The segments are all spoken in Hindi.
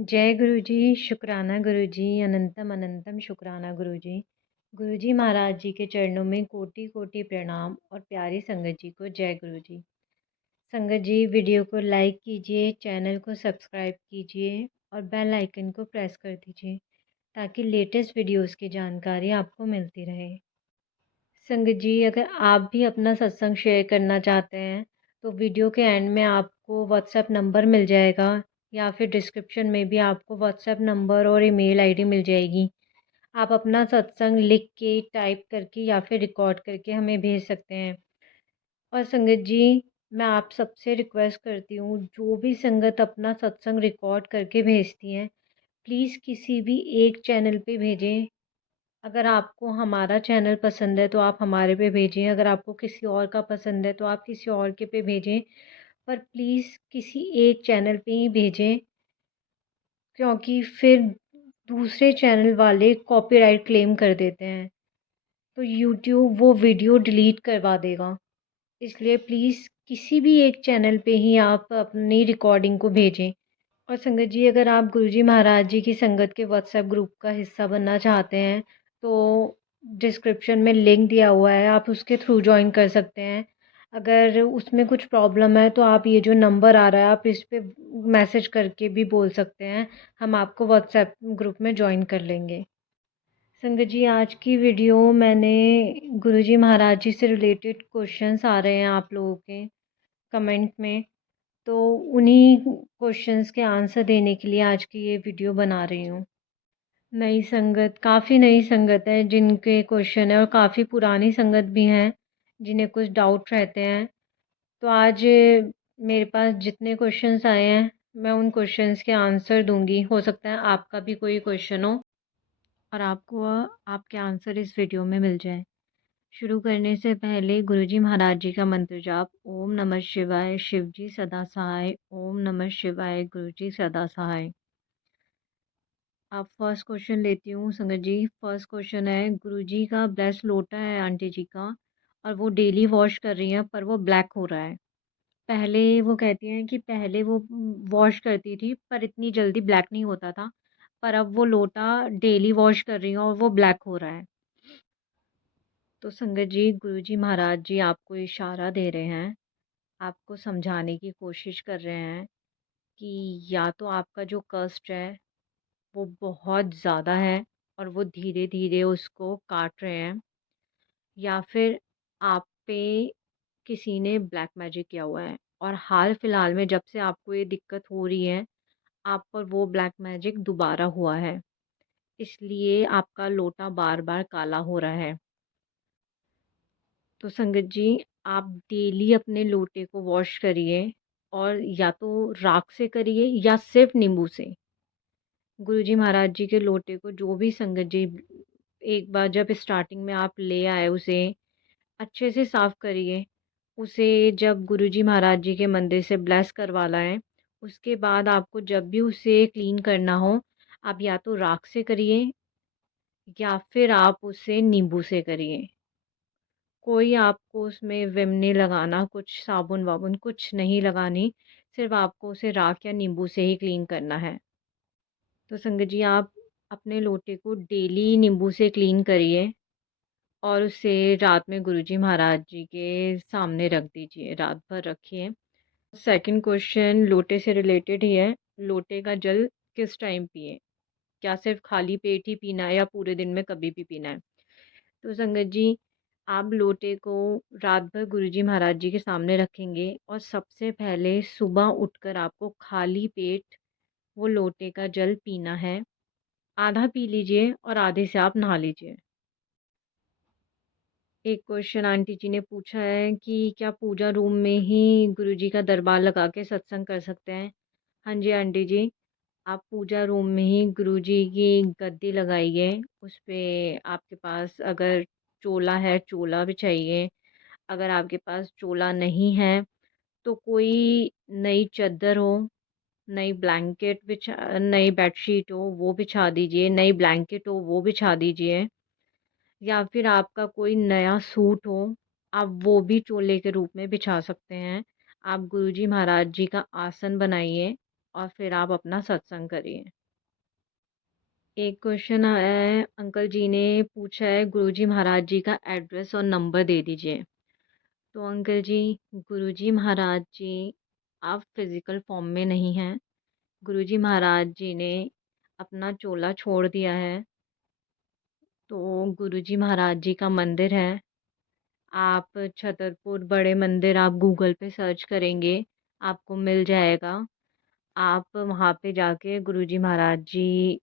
जय गुरु जी, शुक्राना गुरु जी, अनंतम अनंतम शुक्राना गुरु जी। गुरु जी महाराज जी के चरणों में कोटि कोटि प्रणाम और प्यारी संगत जी को जय गुरु जी। संगत जी वीडियो को लाइक कीजिए, चैनल को सब्सक्राइब कीजिए और बेल आइकन को प्रेस कर दीजिए ताकि लेटेस्ट वीडियोस की जानकारी आपको मिलती रहे। संगत जी अगर आप भी अपना सत्संग शेयर करना चाहते हैं तो वीडियो के एंड में आपको व्हाट्सएप नंबर मिल जाएगा या फिर डिस्क्रिप्शन में भी आपको व्हाट्सएप नंबर और ईमेल आईडी मिल जाएगी। आप अपना सत्संग लिख के टाइप करके या फिर रिकॉर्ड करके हमें भेज सकते हैं। और संगत जी मैं आप सबसे रिक्वेस्ट करती हूँ, जो भी संगत अपना सत्संग रिकॉर्ड करके भेजती हैं प्लीज़ किसी भी एक चैनल पे भेजें। अगर आपको हमारा चैनल पसंद है तो आप हमारे पे भेजें, अगर आपको किसी और का पसंद है तो आप किसी और के पे भेजें, पर प्लीज़ किसी एक चैनल पे ही भेजें क्योंकि फिर दूसरे चैनल वाले कॉपीराइट क्लेम कर देते हैं तो यूट्यूब वो वीडियो डिलीट करवा देगा। इसलिए प्लीज़ किसी भी एक चैनल पे ही आप अपनी रिकॉर्डिंग को भेजें। और संगत जी अगर आप गुरुजी महाराज जी की संगत के व्हाट्सएप ग्रुप का हिस्सा बनना चाहते हैं तो डिस्क्रिप्शन में लिंक दिया हुआ है, आप उसके थ्रू जॉइन कर सकते हैं। अगर उसमें कुछ प्रॉब्लम है तो आप ये जो नंबर आ रहा है आप इस पे मैसेज करके भी बोल सकते हैं, हम आपको व्हाट्सएप ग्रुप में जॉइन कर लेंगे। संगत जी आज की वीडियो मैंने गुरुजी महाराज जी से रिलेटेड क्वेश्चंस आ रहे हैं आप लोगों के कमेंट में, तो उन्हीं क्वेश्चंस के आंसर देने के लिए आज की ये वीडियो बना रही हूँ। नई संगत काफ़ी नई संगत है जिनके क्वेश्चन है और काफ़ी पुरानी संगत भी हैं जिन्हें कुछ डाउट रहते हैं। तो आज मेरे पास जितने क्वेश्चंस आए हैं मैं उन क्वेश्चंस के आंसर दूंगी। हो सकता है आपका भी कोई क्वेश्चन हो और आपको आपके आंसर इस वीडियो में मिल जाए। शुरू करने से पहले गुरुजी महाराज जी का मंत्र जाप। ओम नमः शिवाय, शिव जी सदा सहाय। ओम नमः शिवाय, गुरु जी सदा सहाय। अब फर्स्ट क्वेश्चन लेती हूँ संगत जी। फर्स्ट क्वेश्चन है, गुरुजी का ब्लेस्ड लोटा है आंटी जी का और वो डेली वॉश कर रही हैं पर वो ब्लैक हो रहा है। पहले वो कहती हैं कि पहले वो वॉश करती थी पर इतनी जल्दी ब्लैक नहीं होता था, पर अब वो लोटा डेली वॉश कर रही हैं और वो ब्लैक हो रहा है। तो संगत जी गुरुजी महाराज जी आपको इशारा दे रहे हैं, आपको समझाने की कोशिश कर रहे हैं कि या तो आपका जो कष्ट है वो बहुत ज़्यादा है और वो धीरे-धीरे उसको काट रहे हैं, या फिर आप पे किसी ने ब्लैक मैजिक किया हुआ है और हाल-फिलहाल में जब से आपको ये दिक्कत हो रही है, आप पर वो ब्लैक मैजिक दोबारा हुआ है। इसलिए आपका लोटा बार-बार काला हो रहा है। तो संगत जी आप डेली अपने लोटे को वॉश करिए और या तो राख से करिए या सिर्फ़ नींबू से। गुरुजी महाराज जी के लोटे को जो भी संगत जी एक बार जब स्टार्टिंग में आप ले आए उसे अच्छे से साफ़ करिए। उसे जब गुरुजी महाराज जी के मंदिर से ब्लेस करवा लाएँ, उसके बाद आपको जब भी उसे क्लीन करना हो, आप या तो राख से करिए या फिर आप उसे नींबू से करिए। कोई आपको उसमें विम नहीं लगाना, कुछ साबुन-वाबुन कुछ नहीं लगानी, सिर्फ़ आपको उसे राख या नींबू से ही क्लीन करना है। तो संगत जी आप अपने लोटे को डेली नींबू से क्लीन करिए और उसे रात में गुरुजी महाराज जी के सामने रख दीजिए, रात भर रखिए। सेकंड क्वेश्चन लोटे से रिलेटेड ही है, लोटे का जल किस टाइम पिएँ? क्या सिर्फ़ खाली पेट ही पीना है या पूरे दिन में कभी भी पीना है? तो संगत जी आप लोटे को रात भर गुरुजी महाराज जी के सामने रखेंगे और सबसे पहले सुबह उठकर आपको खाली पेट वो लोटे का जल पीना है। आधा पी लीजिए और आधे से आप नहा लीजिए। एक क्वेश्चन आंटी जी ने पूछा है कि क्या पूजा रूम में ही गुरुजी का दरबार लगा के सत्संग कर सकते हैं? हाँ जी आंटी जी, आप पूजा रूम में ही गुरुजी की गद्दी लगाइए, उस पे आपके पास अगर चोला है, चोला बिछाइए। अगर आपके पास चोला नहीं है, तो कोई नई चद्दर हो, नई बेडशीट हो, वो बिछा दीजिए, नई ब्लैंकेट हो, वो बिछा दीजिए। या फिर आपका कोई नया सूट हो, आप वो भी चोले के रूप में बिछा सकते हैं। आप गुरुजी महाराज जी का आसन बनाइए और फिर आप अपना सत्संग करिए। एक क्वेश्चन आया है, अंकल जी ने पूछा है गुरुजी महाराज जी का एड्रेस और नंबर दे दीजिए। तो अंकल जी, गुरुजी महाराज जी आप फिज़िकल फॉर्म में नहीं हैं। गुरुजी महाराज जी ने अपना चोला छोड़ दिया है। तो गुरुजी महाराज जी का मंदिर है, आप छतरपुर बड़े मंदिर आप गूगल पे सर्च करेंगे, आपको मिल जाएगा। आप वहाँ पे जाके गुरुजी महाराज जी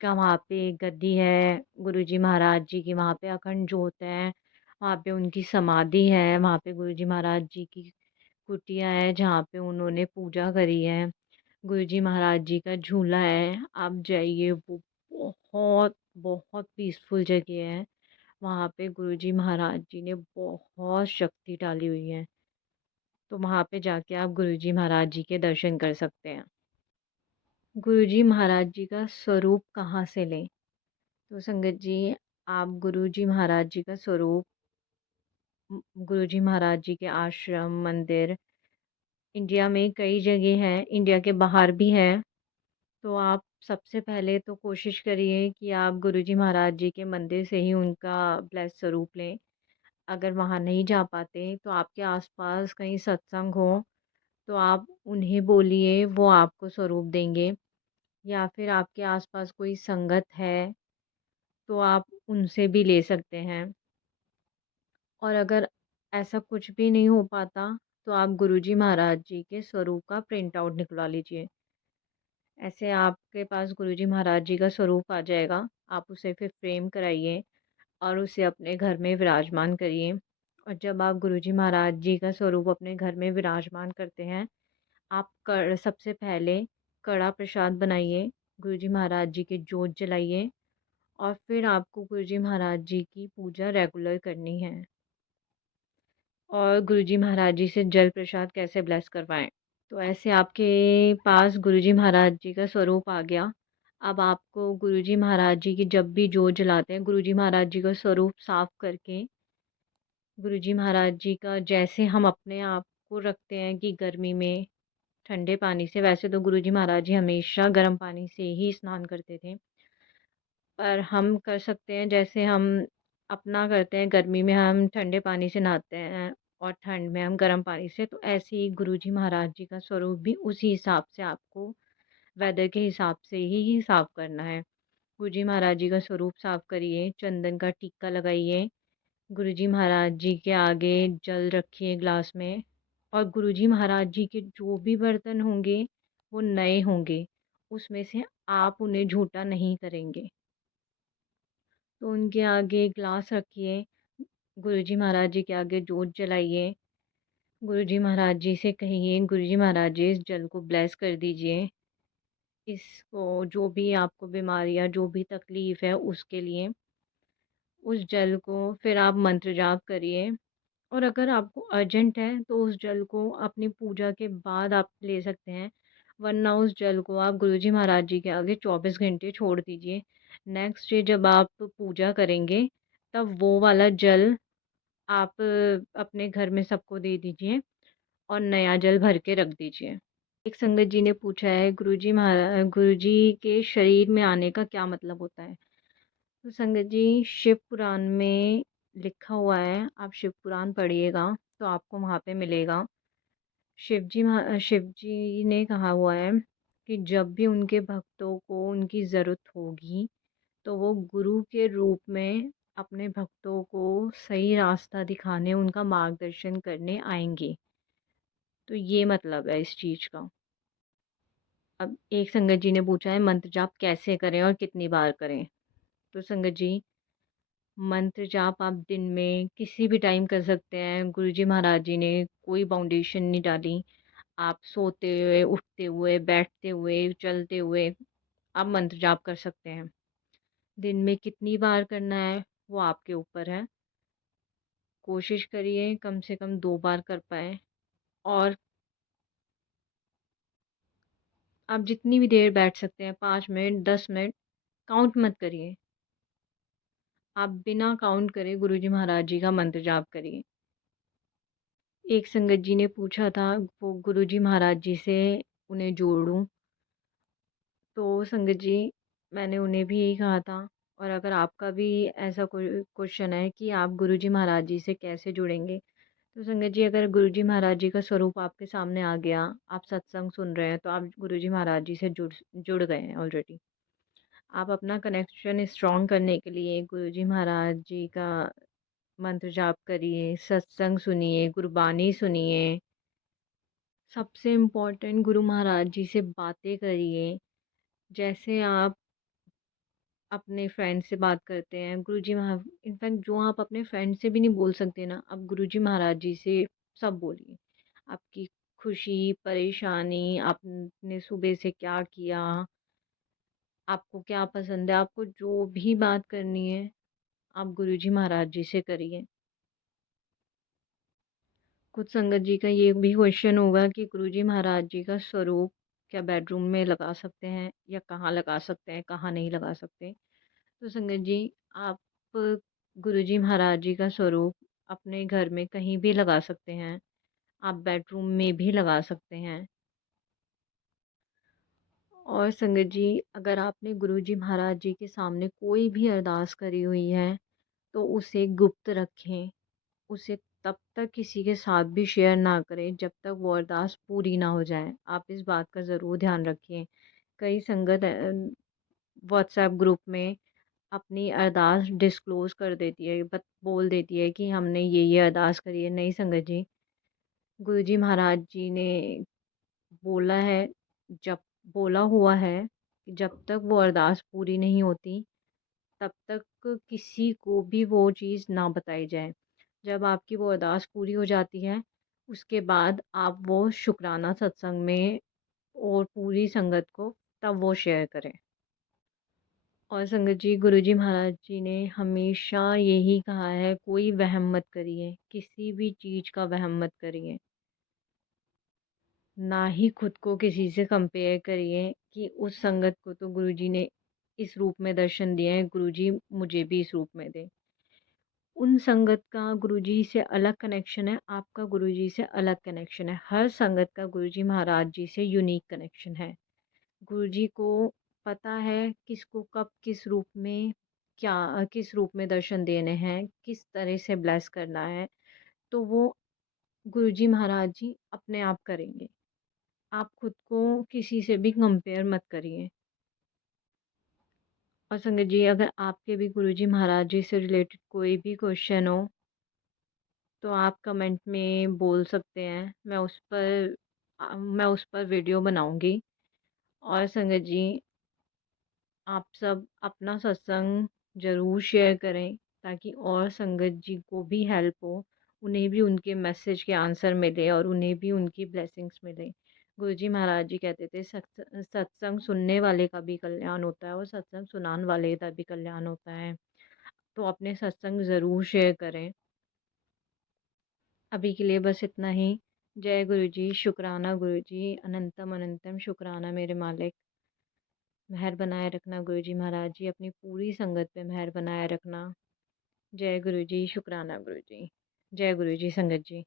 का वहाँ पे गद्दी है, गुरुजी महाराज जी की वहाँ पे अखंड जोत है, वहाँ पे उनकी समाधि है, वहाँ पे गुरुजी महाराज जी की कुटिया है जहाँ पे उन्होंने पूजा करी है। गुरुजी महाराज जी का झूला है, आप जाइए, वो बहुत बहुत पीसफुल जगह है। वहाँ पे गुरुजी महाराज जी ने बहुत शक्ति डाली हुई है। तो वहाँ पे जाके आप गुरुजी महाराज जी के दर्शन कर सकते हैं। गुरुजी महाराज जी का स्वरूप कहाँ से लें? तो संगत जी, आप गुरुजी महाराज जी का स्वरूप गुरुजी महाराज जी के आश्रम, मंदिर इंडिया में कई जगह हैं, इंडिया के बाहर भी हैं। तो आप सबसे पहले तो कोशिश करिए कि आप गुरुजी महाराज जी के मंदिर से ही उनका ब्लेस स्वरूप लें। अगर वहाँ नहीं जा पाते तो आपके आसपास कहीं सत्संग हो तो आप उन्हें बोलिए, वो आपको स्वरूप देंगे। या फिर आपके आसपास कोई संगत है तो आप उनसे भी ले सकते हैं। और अगर ऐसा कुछ भी नहीं हो पाता तो आप गुरुजी महाराज जी के स्वरूप का प्रिंट आउट निकलवा लीजिए। ऐसे आपके पास गुरुजी महाराज जी का स्वरूप आ जाएगा। आप उसे फिर फ्रेम कराइए और उसे अपने घर में विराजमान करिए। और जब आप गुरुजी महाराज जी का स्वरूप अपने घर में विराजमान करते हैं, आप सबसे पहले कड़ा प्रसाद बनाइए, गुरुजी महाराज जी की जोत जलाइए और फिर आपको गुरुजी महाराज जी की पूजा रेगुलर करनी है। और गुरुजी महाराज जी से जल प्रसाद कैसे ब्लेस करवाएं? तो ऐसे आपके पास गुरुजी महाराज जी का स्वरूप आ गया। अब आपको गुरुजी महाराज जी की जब भी जोत जलाते हैं, गुरुजी महाराज जी का स्वरूप साफ करके, गुरुजी महाराज जी का जैसे हम अपने आप को रखते हैं कि गर्मी में ठंडे पानी से, वैसे तो गुरुजी महाराज जी हमेशा गर्म पानी से ही स्नान करते थे। पर हम कर सकते हैं जैसे हम अपना करते हैं, गर्मी में हम ठंडे पानी से नहाते हैं और ठंड में हम गर्म पानी से, तो ऐसे ही गुरुजी महाराज जी का स्वरूप भी उसी हिसाब से आपको वेदर के हिसाब से ही साफ करना है। गुरुजी महाराज जी का स्वरूप साफ करिए, चंदन का टीका लगाइए, गुरुजी महाराज जी के आगे जल रखिए ग्लास में। और गुरुजी महाराज जी के जो भी बर्तन होंगे वो नए होंगे, उसमें से आप उन्हें झूठा नहीं करेंगे। तो उनके आगे ग्लास रखिए, गुरुजी महाराज जी के आगे जोत जलाइए, गुरुजी महाराज जी से कहिए, गुरुजी महाराज जी इस जल को ब्लेस कर दीजिए। इसको जो भी आपको बीमारियाँ, जो भी तकलीफ़ है उसके लिए, उस जल को फिर आप मंत्र जाप करिए। और अगर आपको अर्जेंट है तो उस जल को अपनी पूजा के बाद आप ले सकते हैं, वरना उस जल को आप गुरुजी महाराज जी के आगे 24 घंटे छोड़ दीजिए। नेक्स्ट डे जब आप पूजा करेंगे, तब वो वाला जल आप अपने घर में सबको दे दीजिए और नया जल भर के रख दीजिए। एक संगत जी ने पूछा है, गुरुजी के शरीर में आने का क्या मतलब होता है? तो संगत जी, शिव पुराण में लिखा हुआ है, आप शिव पुराण पढ़िएगा तो आपको वहाँ पे मिलेगा। शिव जी ने कहा हुआ है कि जब भी उनके भक्तों को उनकी ज़रूरत होगी तो वो गुरु के रूप में अपने भक्तों को सही रास्ता दिखाने, उनका मार्गदर्शन करने आएंगे। तो ये मतलब है इस चीज़ का। अब एक संगत जी ने पूछा है, मंत्र जाप कैसे करें और कितनी बार करें? तो संगत जी, मंत्र जाप आप दिन में किसी भी टाइम कर सकते हैं। गुरुजी महाराज जी ने कोई बाउंडेशन नहीं डाली। आप सोते हुए, उठते हुए, बैठते हुए, चलते हुए आप मंत्र जाप कर सकते हैं। दिन में कितनी बार करना है वो आपके ऊपर है। कोशिश करिए कम से कम 2 बार कर पाएँ। और आप जितनी भी देर बैठ सकते हैं, 5 मिनट, 10 मिनट, काउंट मत करिए। आप बिना काउंट करे गुरुजी महाराज जी का मंत्र जाप करिए। एक संगत जी ने पूछा था वो गुरुजी महाराज जी से उन्हें जोड़ूँ, तो संगत जी, मैंने उन्हें भी यही कहा था और अगर आपका भी ऐसा कोई क्वेश्चन है कि आप गुरुजी महाराज जी से कैसे जुड़ेंगे, तो संगत जी अगर गुरुजी महाराज जी का स्वरूप आपके सामने आ गया, आप सत्संग सुन रहे हैं, तो आप गुरुजी महाराज जी से जुड़ जुड़ गए हैं ऑलरेडी। आप अपना कनेक्शन स्ट्रॉन्ग करने के लिए गुरुजी महाराज जी का मंत्र जाप करिए, सत्संग सुनिए, गुरबानी सुनिए। सबसे इम्पोर्टेंट गुरु महाराज जी से बातें करिए। जैसे आप अपने फ्रेंड से बात करते हैं, गुरुजी महा इनफैक्ट जो आप अपने फ्रेंड से भी नहीं बोल सकते ना, आप गुरुजी महाराज जी से सब बोलिए। आपकी खुशी, परेशानी, आपने सुबह से क्या किया, आपको क्या पसंद है, आपको जो भी बात करनी है, आप गुरुजी महाराज जी से करिए। कुछ संगत जी का ये भी क्वेश्चन होगा कि गुरुजी महाराज जी का स्वरूप क्या बेडरूम में लगा सकते हैं या कहाँ लगा सकते हैं, कहाँ नहीं लगा सकते? तो संगत जी, आप गुरुजी महाराज जी का स्वरूप अपने घर में कहीं भी लगा सकते हैं। आप बेडरूम में भी लगा सकते हैं। और संगत जी, अगर आपने गुरुजी महाराज जी के सामने कोई भी अरदास करी हुई है, तो उसे गुप्त रखें। उसे तब तक किसी के साथ भी शेयर ना करें जब तक वो अरदास पूरी ना हो जाए। आप इस बात का ज़रूर ध्यान रखिए। कई संगत व्हाट्सएप ग्रुप में अपनी अरदास डिस्क्लोज़ कर देती है, बत बोल देती है कि हमने ये अरदास करी है। नहीं संगत जी, गुरुजी महाराज जी ने बोला है, जब बोला हुआ है कि जब तक वो अरदास पूरी नहीं होती, तब तक किसी को भी वो चीज़ ना बताई जाए। जब आपकी वो अरदास पूरी हो जाती है, उसके बाद आप वो शुकराना सत्संग में और पूरी संगत को तब वो शेयर करें। और संगत जी, गुरुजी महाराज जी ने हमेशा यही कहा है, कोई वहम मत करिए, किसी भी चीज़ का वहम मत करिए। ना ही खुद को किसी से कंपेयर करिए कि उस संगत को तो गुरुजी ने इस रूप में दर्शन दिए हैं, गुरुजी मुझे भी इस रूप में दें। उन संगत का गुरुजी से अलग कनेक्शन है, आपका गुरुजी से अलग कनेक्शन है। हर संगत का गुरुजी महाराज जी से यूनिक कनेक्शन है। गुरुजी को पता है किसको कब किस रूप में किस रूप में दर्शन देने हैं, किस तरह से ब्लेस करना है, तो वो गुरुजी महाराज जी अपने आप करेंगे। आप खुद को किसी से भी कंपेयर मत करिए। और संगत जी, अगर आपके भी गुरुजी महाराज जी से रिलेटेड कोई भी क्वेश्चन हो, तो आप कमेंट में बोल सकते हैं। मैं उस पर वीडियो बनाऊँगी। और संगत जी, आप सब अपना सत्संग ज़रूर शेयर करें, ताकि और संगत जी को भी हेल्प हो, उन्हें भी उनके मैसेज के आंसर मिले और उन्हें भी उनकी ब्लेसिंग्स मिले। गुरुजी महाराज जी कहते थे, सत्संग सुनने वाले का भी कल्याण होता है और सत्संग सुनाने वाले का भी कल्याण होता है। तो अपने सत्संग ज़रूर शेयर करें। अभी के लिए बस इतना ही। जय गुरुजी, शुक्राना गुरुजी, अनंतम अनंतम शुक्राना मेरे मालिक। मेहर बनाए रखना गुरुजी महाराज जी, अपनी पूरी संगत पे मेहर बनाए रखना। जय गुरुजी, शुक्राना गुरुजी। जय गुरुजी संगत जी।